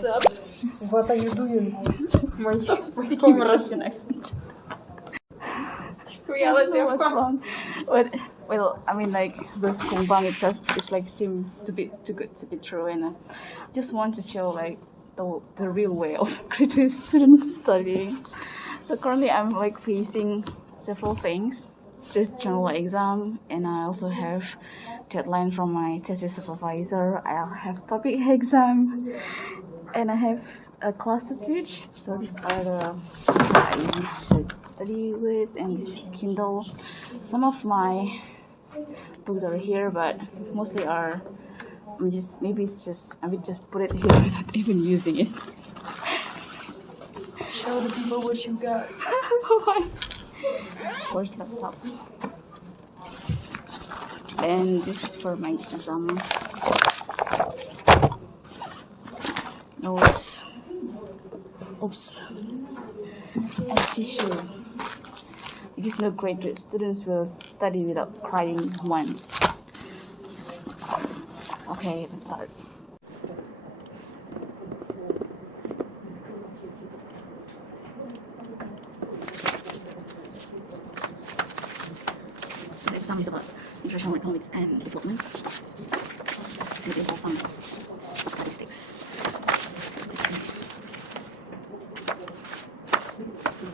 Sup? What are you doing? My stuff is Speaking with Russian accent. reality of What's wrong? Well, I mean, like those kongbang, it's like seems to be too good to be true, and I just want to show like the real way of graduate students studying. So currently, I'm like facing several things, just general exam, and I also have deadline from my thesis supervisor. I'll have topic exam, and I have a class to teach. So these are the I used to study with and use Kindle. Some of my books are here, but mostly are I will just put it here without even using it. Show the people what you got. Where's laptop? And this is for my exam. Notes. Oops. And tissue. Because no graduate students will study without crying once. Okay, let's start. So the exam is about international economics and development. Maybe also some statistics. Let's see.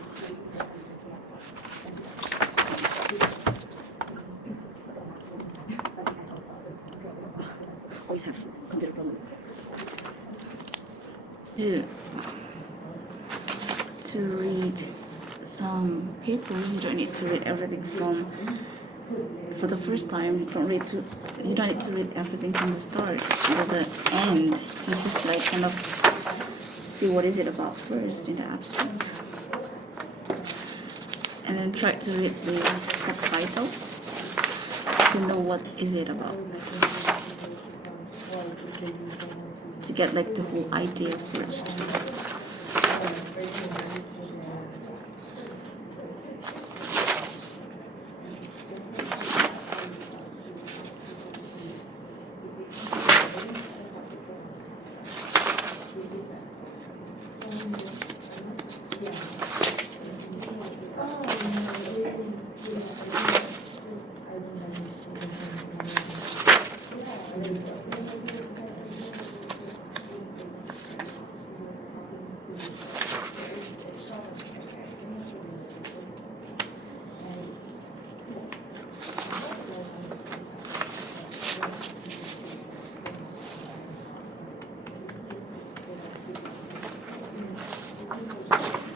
Always have computer problem. To read some papers, you don't need to read everything for the first time. You don't need to read everything from the start to the end. You just like kind of see what is it about first in the abstract, and then try to read the subtitle to know what is it about, to get like the whole idea first.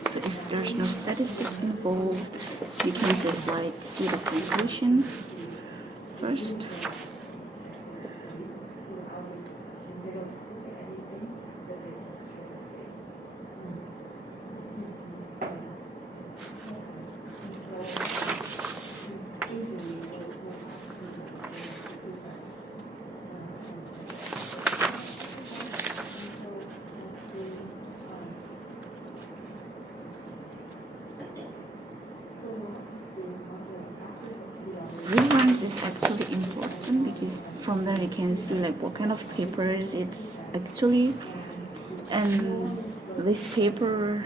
So if there's no statistics involved, you can just like see the conclusions first. Reference is actually important because from there you can see like what kind of papers it's actually, and this paper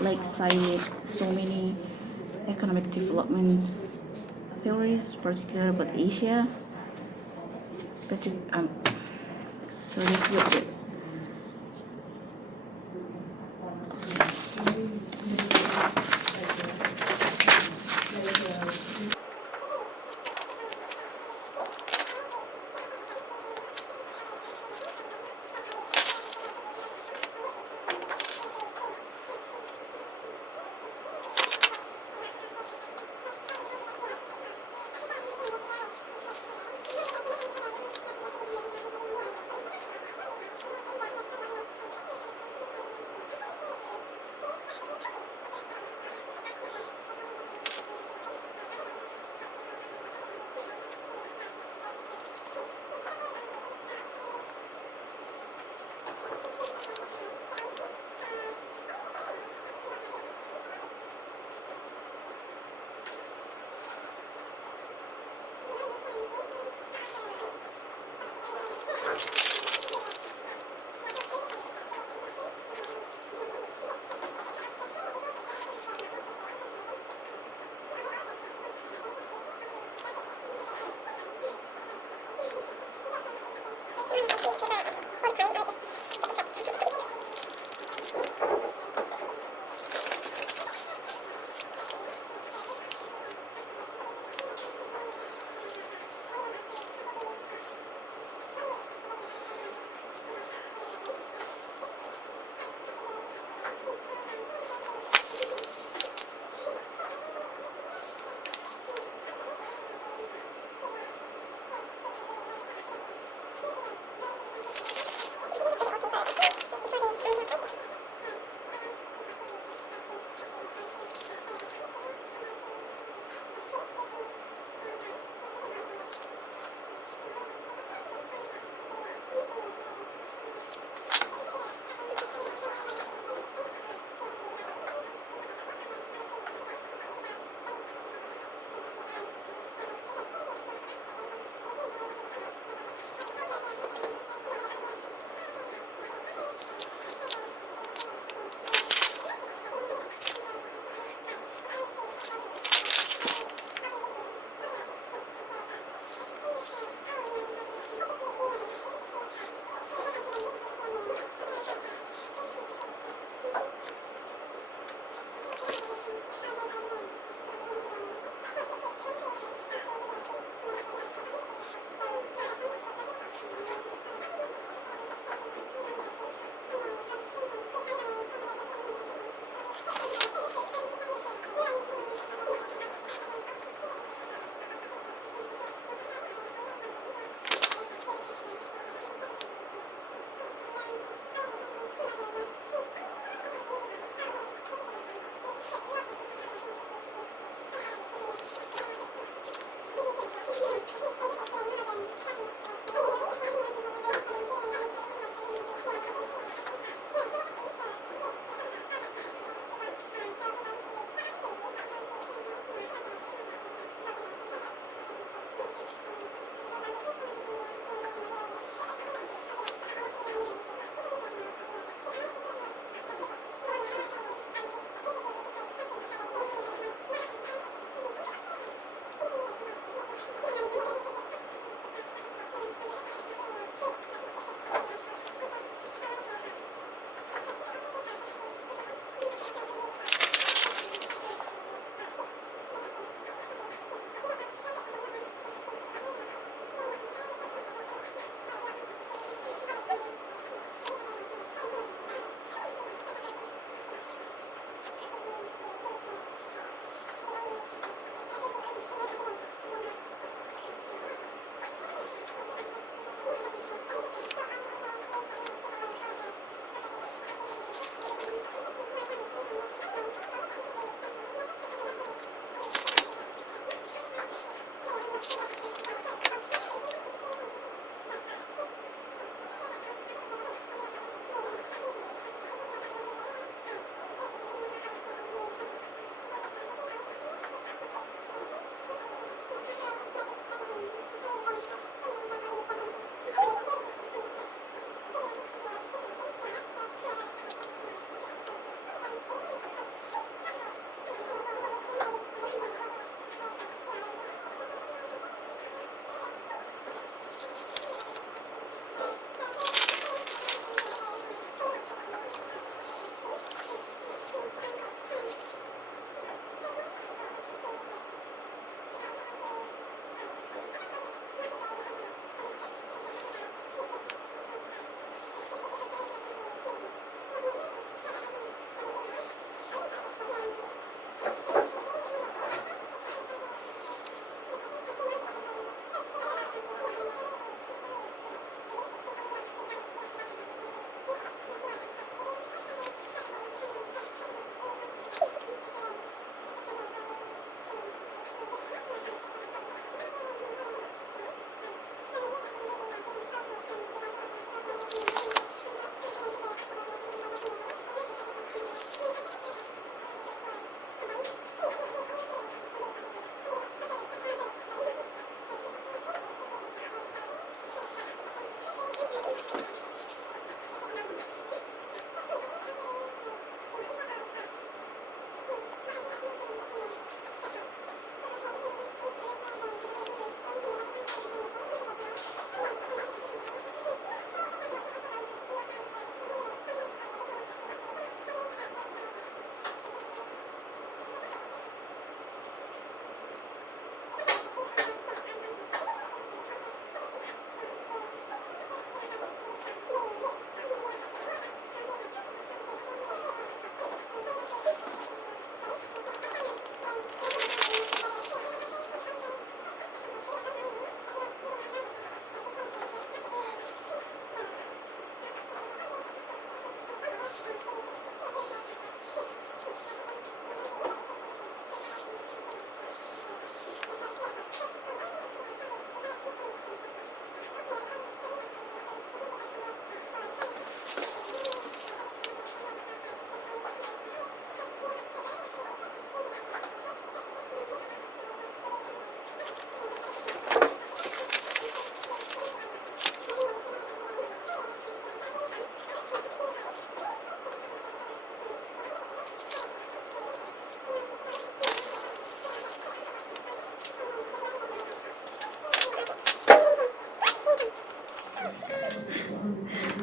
like cited so many economic development theories, particularly about Asia. But so this was it.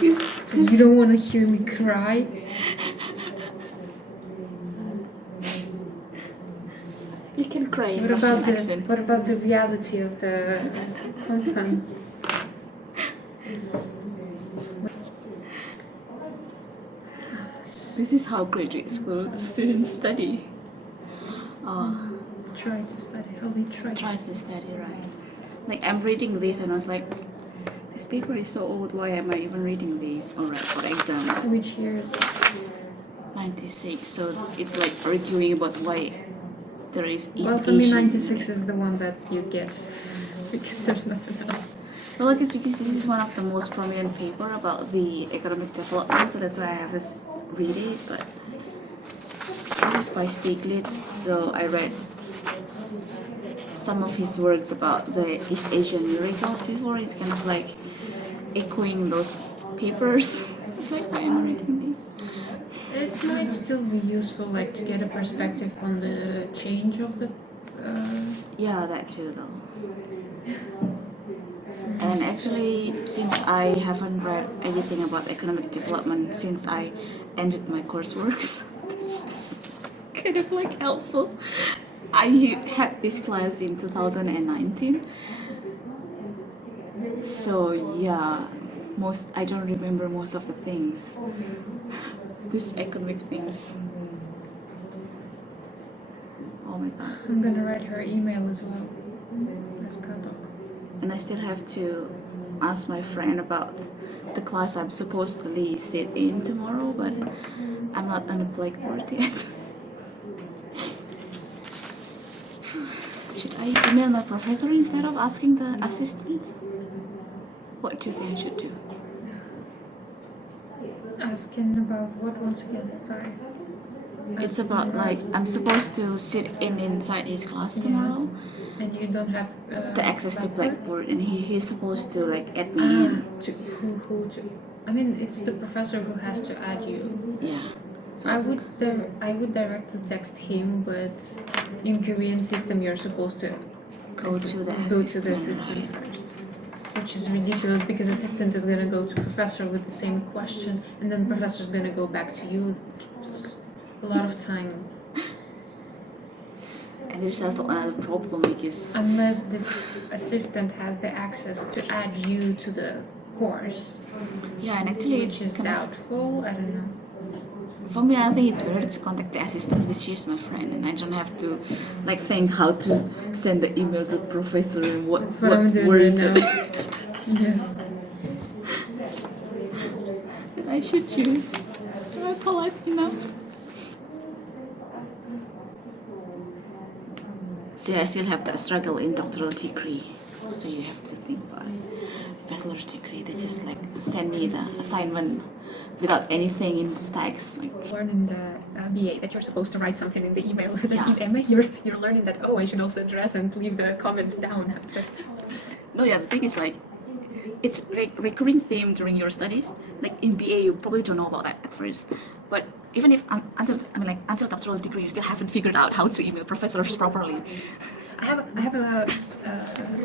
You don't want to hear me cry? You can cry in What Russian about the accent. what about the reality of the compound? This is how graduate school students study. Try to study. Only try. Try to study, right? Like I'm reading this and I was like, this paper is so old. Why am I even reading this? Alright, for exam. Which year? 96. So it's like arguing about why there is East Well, for me, Asian. 96 is the one that you get because there's nothing else. Well, I guess because this is one of the most prominent paper about the economic development, so that's why I have to read it. But this is by Stiglitz, so I read some of his words about the East Asian miracles before. It's kind of like echoing those papers. It's like, why am I reading this? It might still be useful, like to get a perspective on the change of the. Yeah, that too, though. And actually, since I haven't read anything about economic development since I ended my coursework, this is kind of like helpful. I had this class in 2019, so yeah, I don't remember most of the things, these economic things. Oh my god. I'm gonna write her email as well. Let's cut off. And I still have to ask my friend about the class I'm supposedly sit in tomorrow, but I'm not on the blackboard yet. Should I email my professor instead of asking the assistant? What do you think I should do? Asking about what once again? Sorry. It's about like I'm supposed to sit inside his class tomorrow. And you don't have The access to blackboard, and he's supposed to like add me in. who to? I mean, it's the professor who has to add you. Yeah. So I would directly text him, but in Korean system you're supposed to Go to the assistant first, which is ridiculous because assistant is gonna go to professor with the same question, and then professor's gonna go back to you. A lot of time. And there's also another problem because Unless this assistant has the access to add you to the course, yeah, and actually which is doubtful. I don't know. For me, I think it's better to contact the assistant because she's my friend, and I don't have to like think how to send the email to professor and what I'm doing words right that now. Yeah. that I should choose. Am I polite enough? See, I still have that struggle in doctoral degree, so you have to think about it. Bachelor's degree, they just like send me the assignment without anything in the text. Like, Learn in the BA that you're supposed to write something in the email. Yeah. In MA, you're learning that I should also address and leave the comment down after. no, yeah, the thing is like, it's like recurring theme during your studies. Like in BA, you probably don't know about that at first, but even if until doctoral degree, you still haven't figured out how to email professors properly. I have a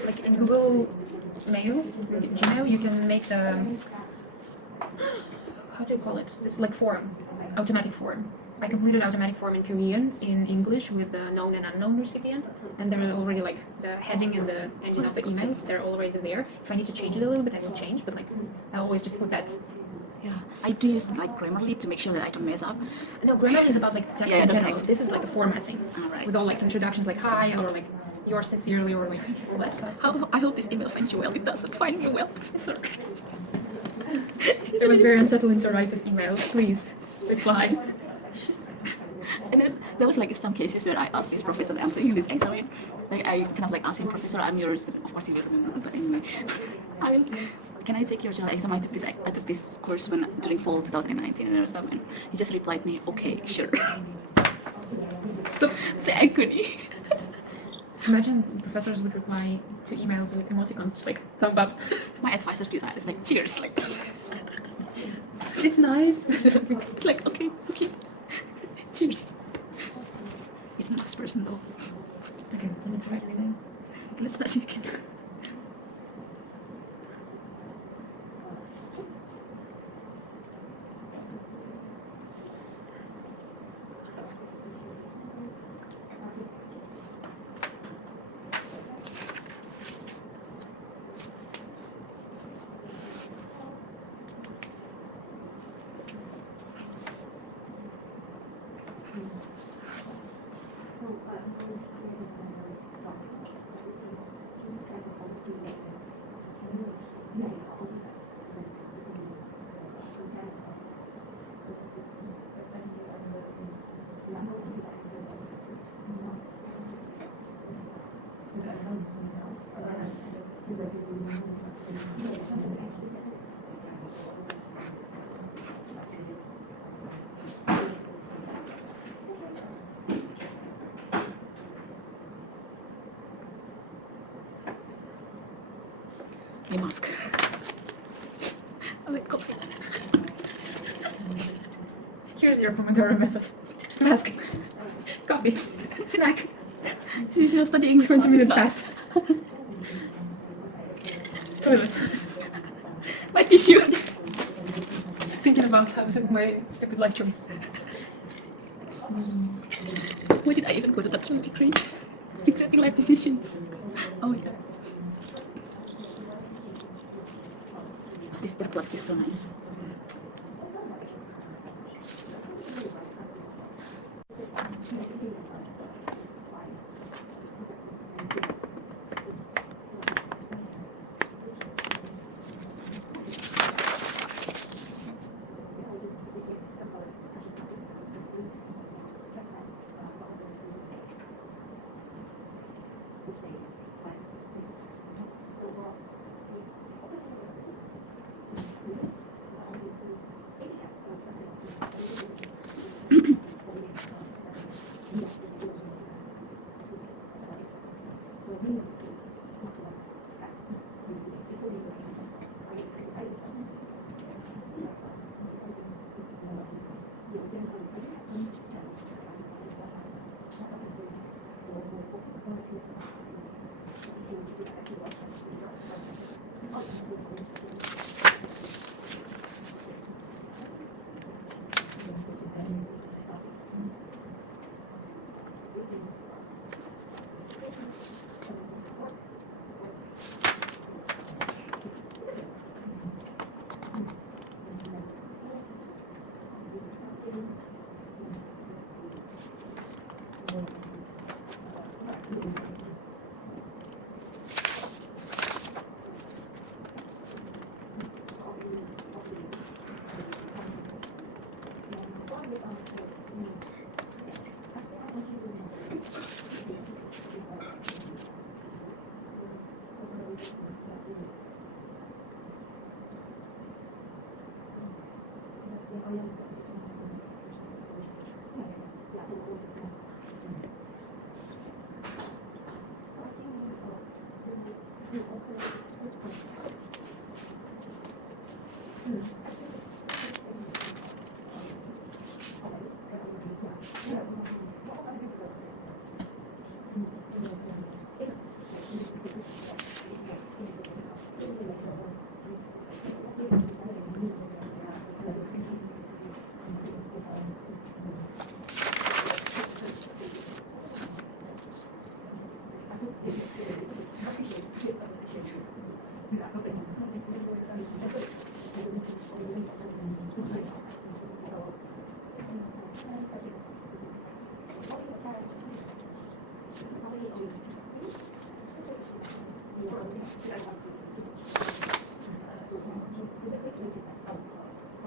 like in Google Mail, Gmail, you can make the how do you call it? It's like form, automatic form. I completed automatic form in Korean, in English with a known and unknown recipient, and they're already like the heading and the engine of the emails. They're already there. If I need to change it a little bit, I will change. But like I always just put that. Yeah, I do use like Grammarly to make sure that I don't mess up. No, Grammarly is about like text Yeah, in the general. text. This is like a formatting Alright. with all like introductions like hi or like yours sincerely or like all that stuff. I hope this email finds you well. It doesn't find me well, professor. It was very unsettling to write this email. Please reply. And then there was like some cases where I asked this professor that I'm taking this exam, like I kind of like asked him, Professor, I'm yours. Of course he will remember, but anyway, can I take your general exam? I took this course during fall 2019 and stuff, and he just replied me, okay, sure. So the agony. Imagine professors would reply to emails with emoticons, just like thumb up. My advisor did that. It's like cheers, like It's nice. it's like okay. Cheers. He's not this person though. Okay, let's write anything. Let's start again. coffee mask. I like coffee. Here's your Pomodoro method. Mask. Coffee. Snack. She's still studying 20 minutes pass. Toilet. My tissue. Thinking about my stupid life choices. Why did I even go to that degree? Regretting life decisions. Oh my god. This earplugs is so nice.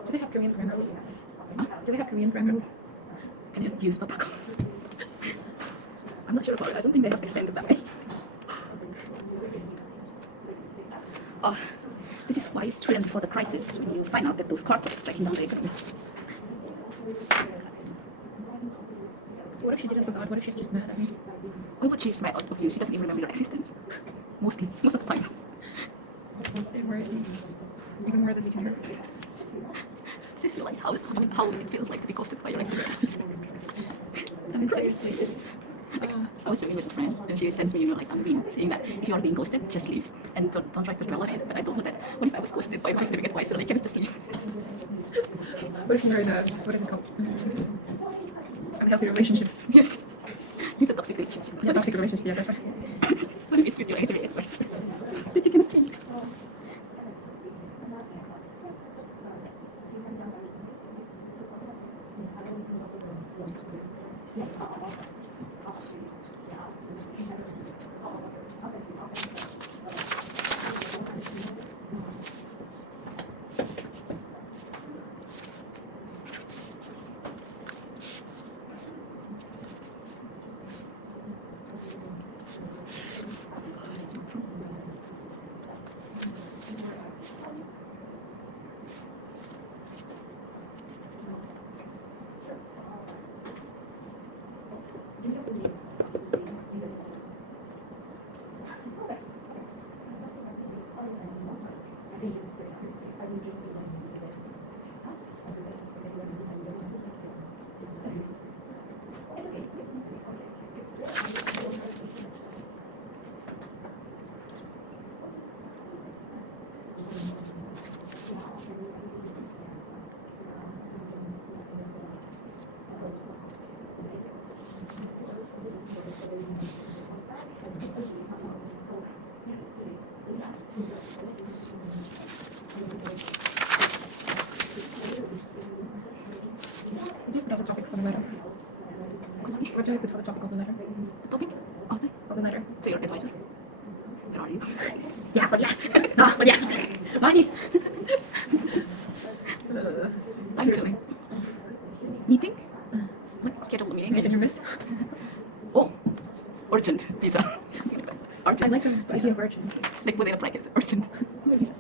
Do they have Korean grammar? Do they have Korean grammar? Can you use papako? I'm not sure about it. I don't think they have expanded that way. Oh, this is why it's written before the crisis, when you find out that those cartels are striking down the economy. What if she didn't forget? What if she's just mad at me? Why would she smile out of you? She doesn't even remember your existence. Most of the times. It worries me. Even more than meeting her. Does this feel like how it feels like to be ghosted by your ex-girlfriends? I mean, seriously, it's... I was talking with a friend, and she sends me, I'm being saying that if you are being ghosted, just leave and don't try to dwell on it. But I told her that what if I was ghosted by my wife doing it twice, so I can just leave. What if you're in a, what is it called? Unhealthy relationship. Yes. With a toxic relationship. Yeah, toxic relationship. Yeah, that's right. What if it's with your doing it twice? But you cannot change. the letter? What's that? What do I put for the topic of the letter? The topic of Of the letter? to your advisor. Where are you? Yeah, but yeah. No, but yeah. Money. Seriously. Meeting? What? Schedule a meeting? Meeting you missed? Oh, urgent visa. Something like that. I Urgent. like the idea of urgent. Like within a bracket. Urgent visa.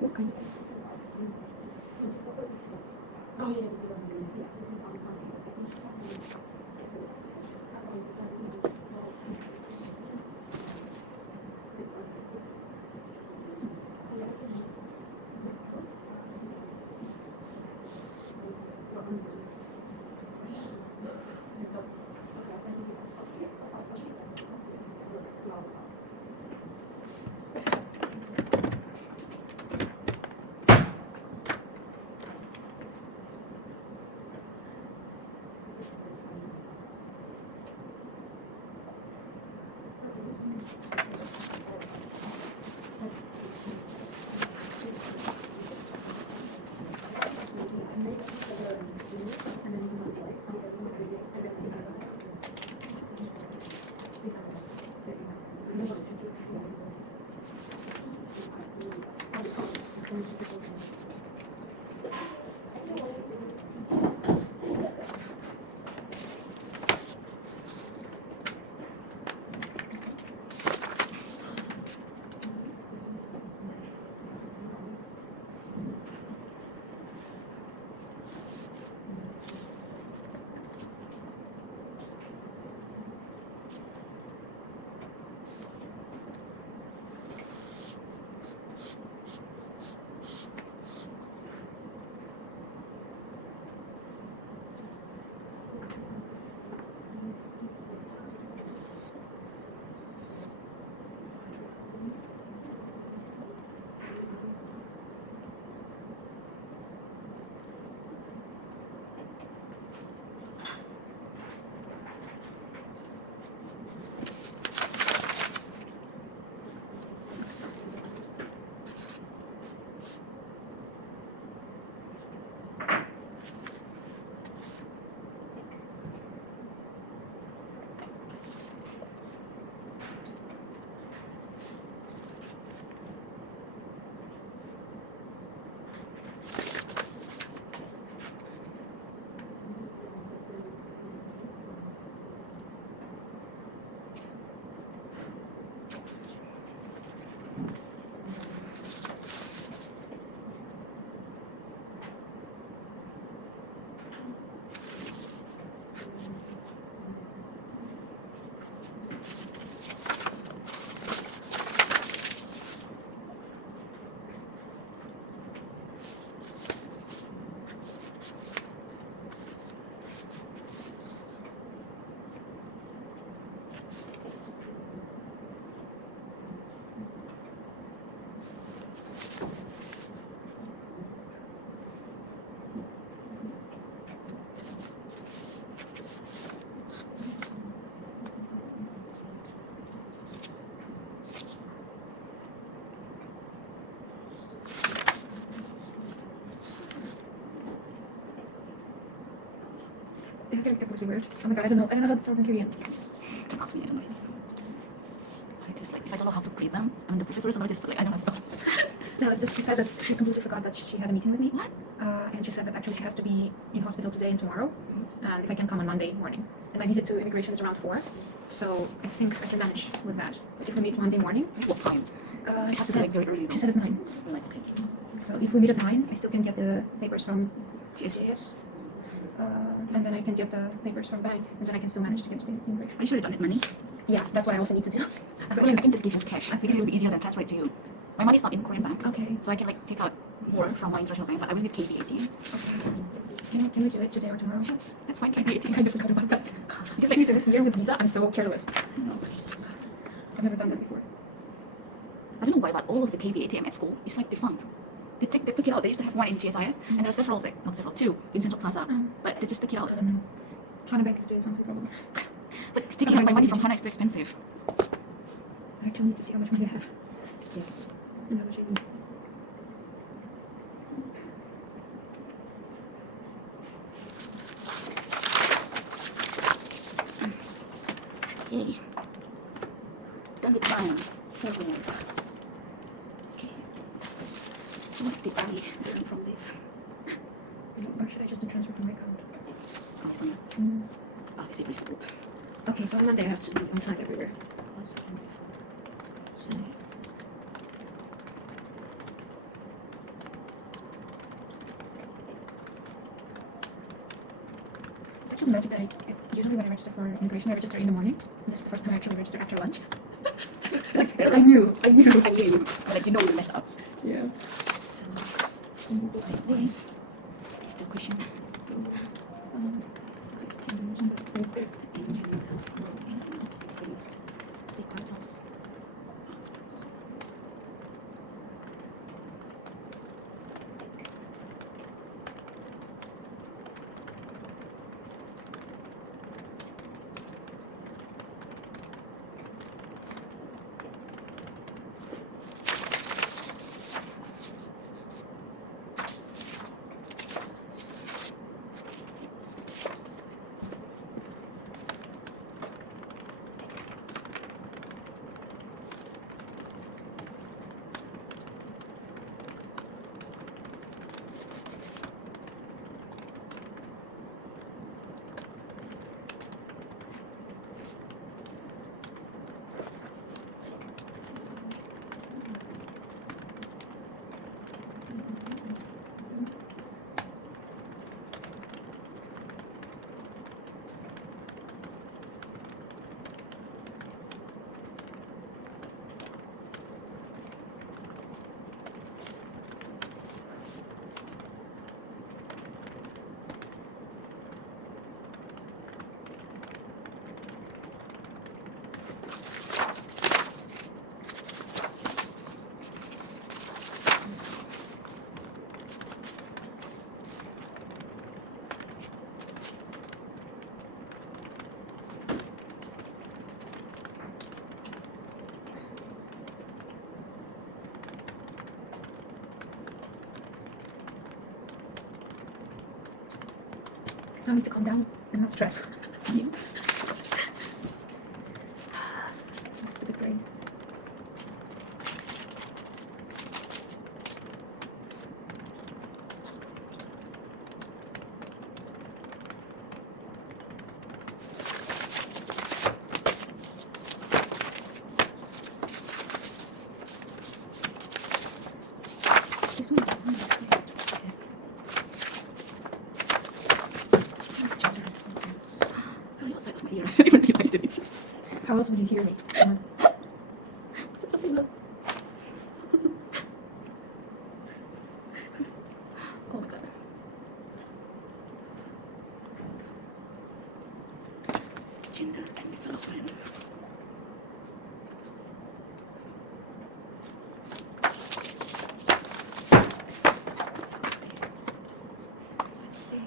What kind? Oh yeah. This is gonna get completely weird. Oh my god, I don't know how it sounds in Korean. Don't ask me, I don't know. I just like, if I don't know how to read them, I mean, the professor is noticed, but like, I don't know. No, it's just she said that she completely forgot that she had a meeting with me. What? And she said that actually she has to be in hospital today and tomorrow. And if I can come on Monday morning. And my visit to immigration is around 4. So I think I can manage with that. But if we meet Monday morning, What time? she It has to be said, like very early. she said at 9. I'm like, okay. So if we meet at 9, I still can get the papers from Yes. TSAS. And then I can get the papers from bank. And then I can still manage to get to the immigration. Are you sure you don't need money? Yeah, that's what I also need to do. But I can just give you cash. I think it will be easier than transfer it to you. My money is not in Korean bank. Okay. So I can like take out more from my international bank, but I will need KBAT. Can we do it today or tomorrow? That's fine, I KBAT. kind of forgot about that. Because like this year with visa, I'm so careless. I've never done that before. I don't know why, but all of the KB ATM at school is like defunct. they took it out. They used to have one in GSIS, and there are several, like not several, two in Central Plaza, but they just took it out. Hana Bank is doing something probably. But taking my money from Hana is too expensive. I actually need to see how much money I have. Yeah. And how much I need. Okay. Done with time. Okay. What did I learn from this? Or should I just do transfer from my account? Oh, it's done. Oh, this paper is so good. Okay, so on Monday I have to be on time everywhere. It's actually magic that usually when I register for immigration, I register in the morning. This is the first time I actually registered after lunch. I knew. Like, you know we messed up. Yeah. So, like this is the question. I need to calm down and not stress. Yeah. Stupid brain. This one is on the screen. Very outside of my ear. I didn't even realize that it's. How else would you hear me? It's a filler. Oh my god. Gender and development. Let's see.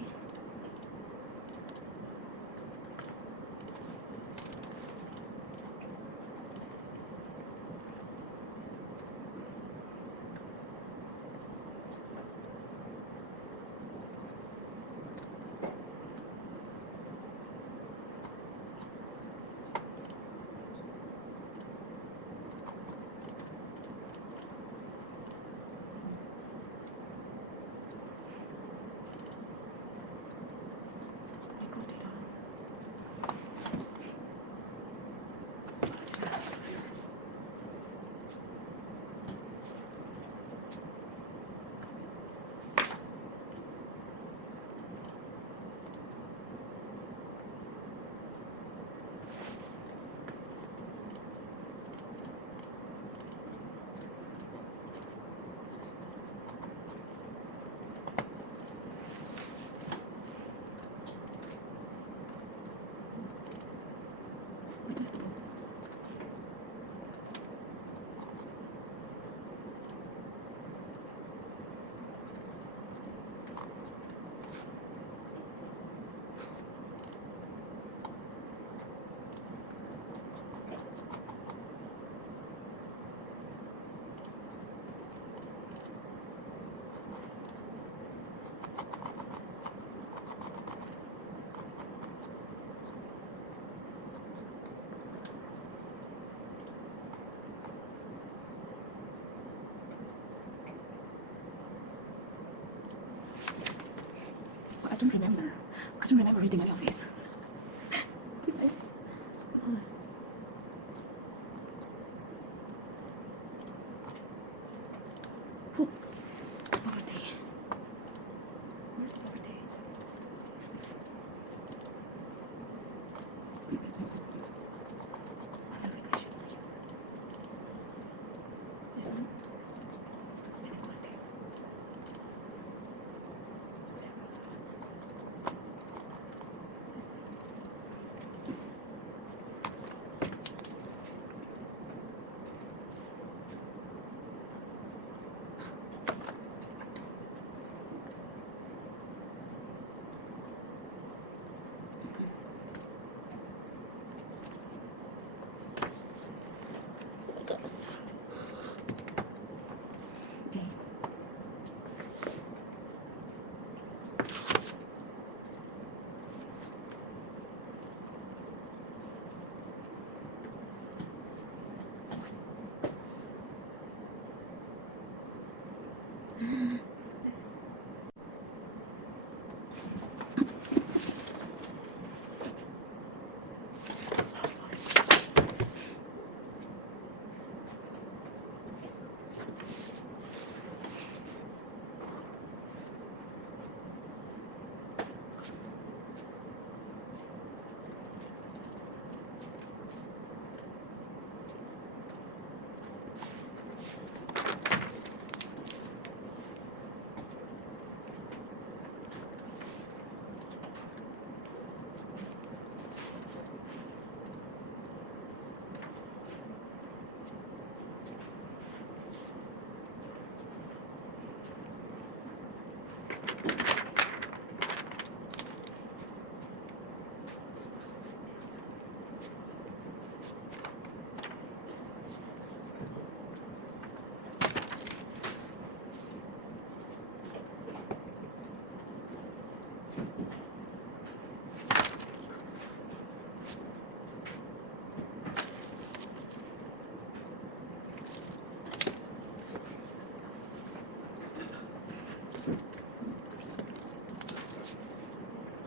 don't remember. I don't remember reading any of these. Did I? Oh. Poverty. Where's poverty? This one. Inequality. Okay.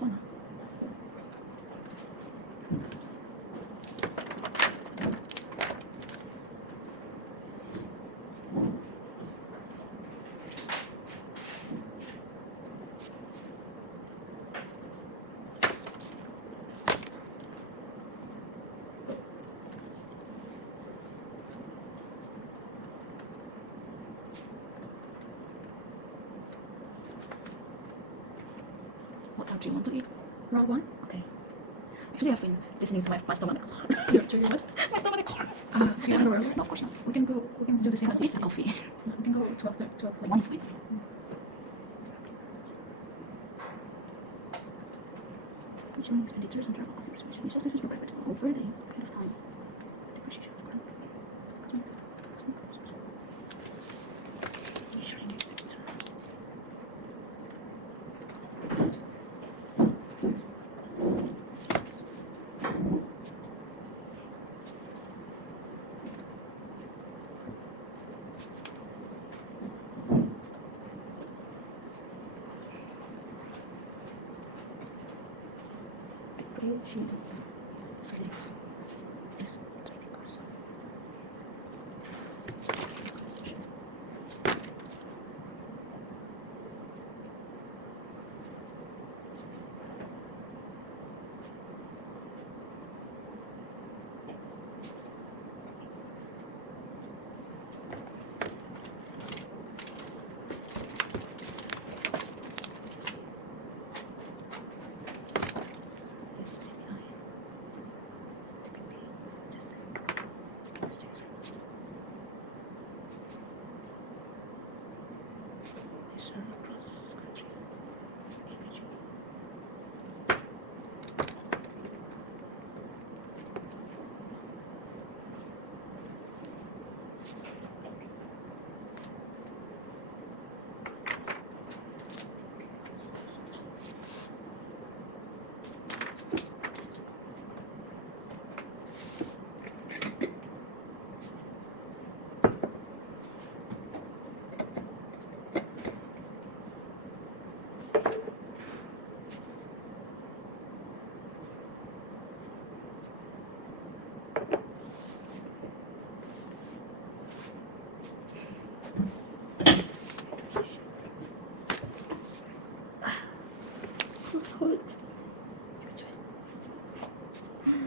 Oh no. What time do you want to eat? Round one. Okay. Actually, I've been listening to my stomach. To your what? My stomach. So you wanna go earlier? No, of course not. We can go. We can do the same as Where's the coffee? We can go 12. 12. One is fine. Which one expenditures on travel consideration? Which also is for private over the kind of time. The depreciation of current Ensuring expenditure. Appreciate Felix. Yes, críticos. Yes, CPI. Hold it. You can do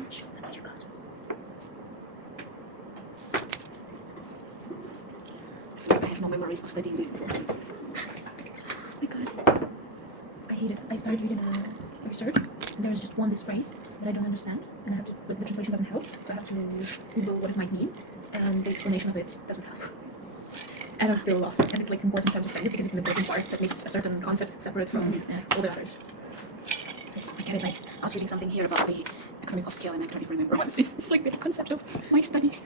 it. Show them what you got. I have no memories of studying this before. My God. I hate it. I started reading a research, and there is just this phrase that I don't understand, and I have to, like, the translation doesn't help, so I have to Google what it might mean, and the explanation of it doesn't help. And I'm still lost, and it's like important to understand it because it's an important part that makes a certain concept separate from all the others. I get it, like, I was reading something here about the economic of scale, and I can't even remember what it is. It's like this concept of my study,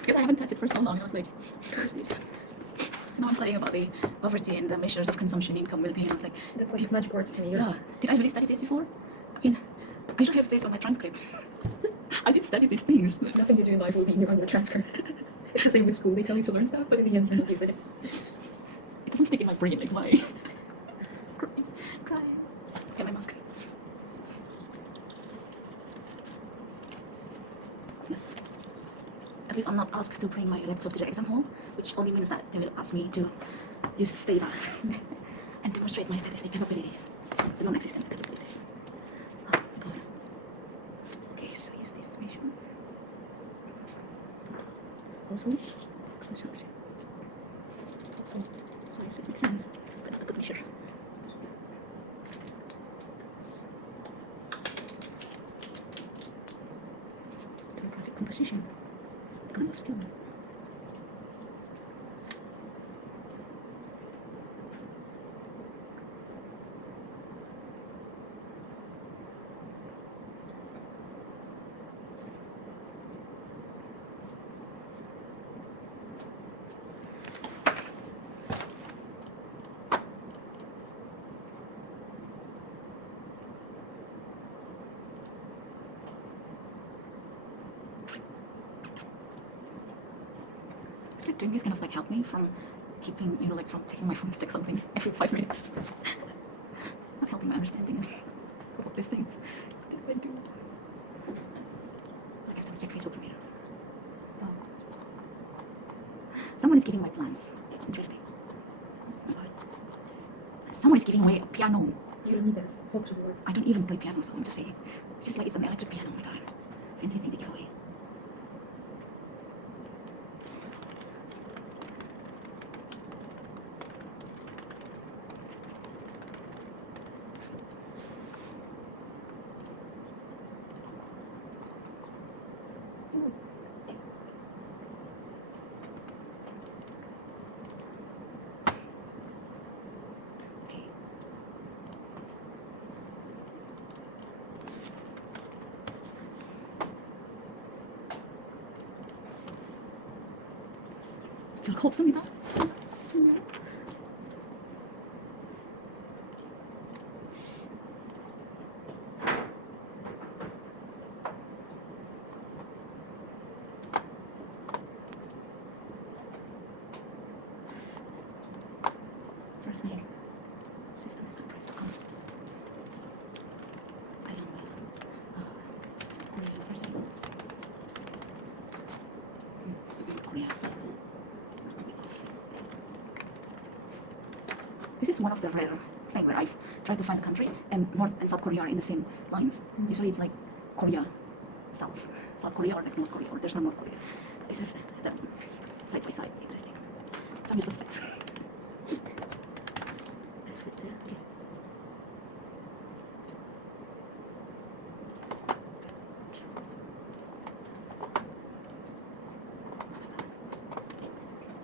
because I haven't touched it for so long, and I was like, what is this? Now I'm studying about the poverty and the measures of consumption, income, well-being. I was like, That's like magic words to me. yeah, did I really study this before? I mean, I don't have this on my transcript. I did study these things. Nothing you do in life will be on your transcript. It's the same with school. They tell you to learn stuff, but in the end, you don't use it. It doesn't stick in my brain like why? Crying. Get my mask. Yes. At least I'm not asked to bring my laptop to the exam hall, which only means that they will ask me to use data and demonstrate my statistic capabilities, the non-existent capabilities. Oh, God. Okay, so use this to measure. Also, so size of exams. That's the good measure. Demographic composition. Economy of skill. Like doing this kind of like helped me from keeping, you know, like from taking my phone to check something every 5 minutes. Not helping my understanding of all these things. What did I do? I guess I would check Facebook for me. Oh. Someone is giving my plans. Interesting. Oh my God. Someone is giving away a piano. You don't need that. Folks will work. I don't even play piano, so I'm just saying. It's like it's an electric piano. Oh my God. Fancy thing to give away. 결코 없습니다. 정말. First name. System is surprise account. I don't know. Korea first name. Korea. This is one of the rare things where I've tried to find a country and North and South Korea are in the same lines. Usually it's like Korea, South Korea or like North Korea, or there's no North Korea. But this have them side by side. Interesting. Some useless facts. Okay.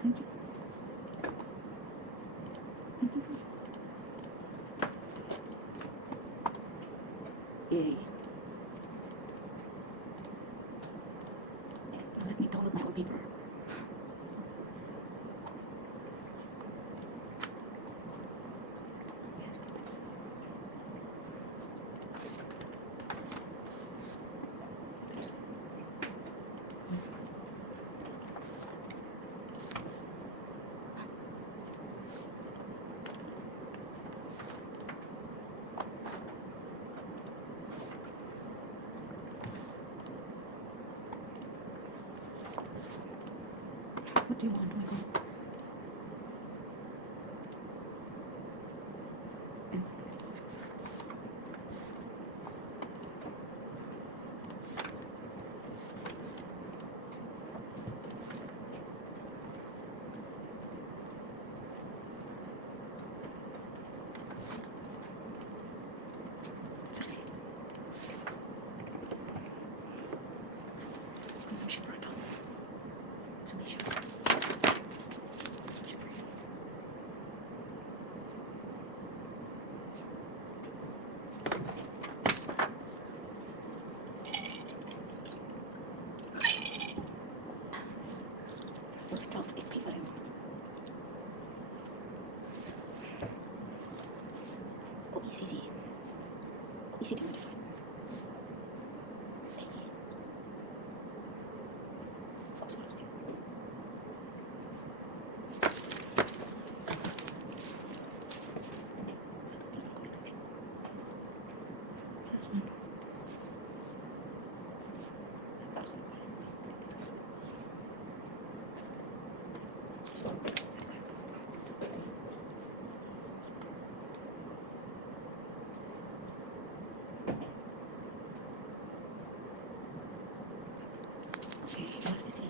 Thank you. Thank you for this. Yay. Now let me download my own paper. Yes, with this. What do you want, Michael? And this. easy. Easy to modify. What's what's there? This one. Okay, what's this?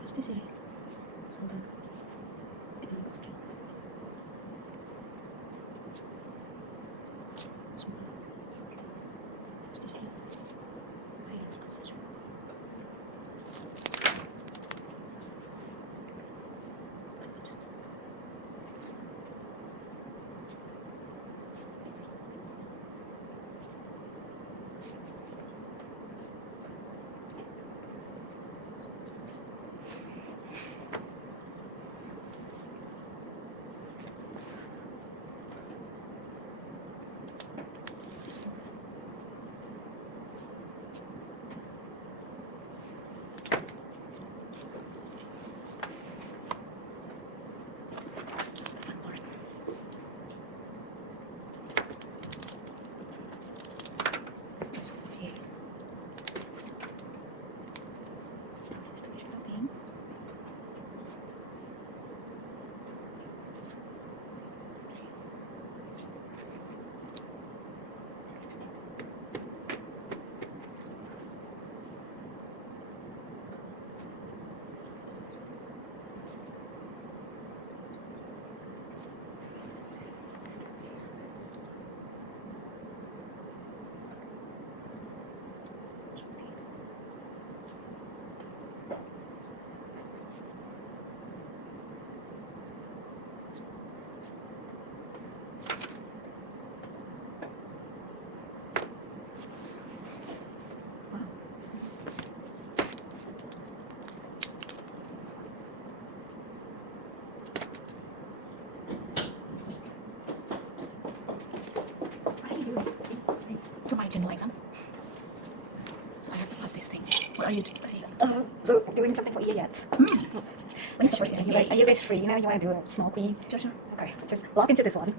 What's this? Hold on. I don't know what's there. What's this? For my general exam. So I have to pass this thing. What are you studying? So doing something for EAs. When is the first day? Are you guys free? You know, you want to do a small quiz? Sure. Okay, let's just log into this one.